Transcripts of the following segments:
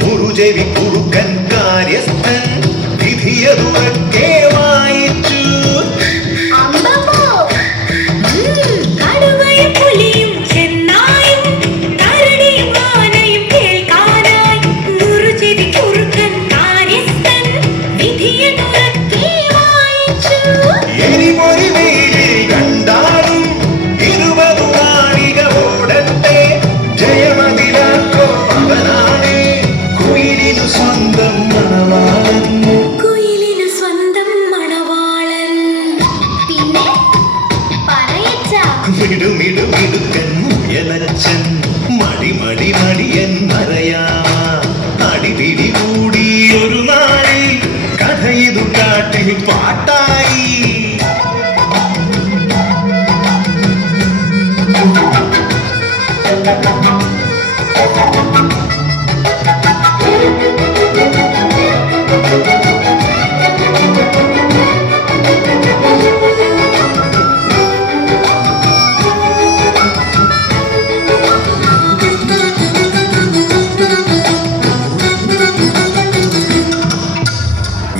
മുറുചെവി കുറുക്കൻ കാര്യസ്ഥൻ വിധിയതുറക്കെ വായിച്ചു. മിടുമിടുമിടുക്കൻ മുയലച്ചൻ മടി മടി മടിയൻ മറയാമ അടിപിടി കൂടി ഒരു നാളിൽ കഥ ഇതു കാട്ടിൽ പാട്ടായി.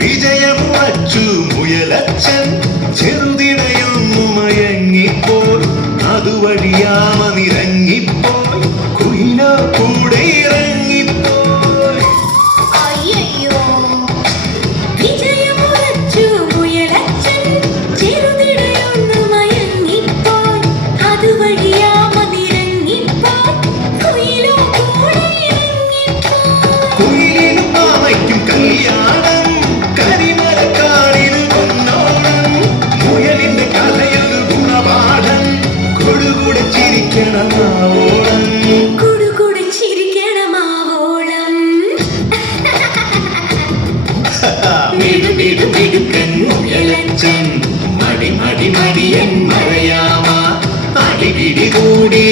വിജയമുറച്ചു മുയലച്ചൻ ചെറുതിടയൊന്നു മയങ്ങിപ്പോൾ അതുവഴിയാമ നിറങ്ങിപ്പോൾ കുയിലോ കൂടെ ഇറങ്ങിപ്പോൾ. അയ്യോ വിജയമുറച്ചു മുയലച്ചൻ ചെറുതിടയൊന്നു മയങ്ങിപ്പോൾ അതുവഴിയാമ നിറങ്ങിപ്പോൾ കുയിലോ കൂടെ ഇറങ്ങിപ്പോൾ. കുയിലിനും മാമയ്ക്കും കല്യാണം മിടുമിടുമിടുക്കൻ മുയലച്ചൻ മടി മടി മടിയൻ മറയാമ അടിപിടി കൂടി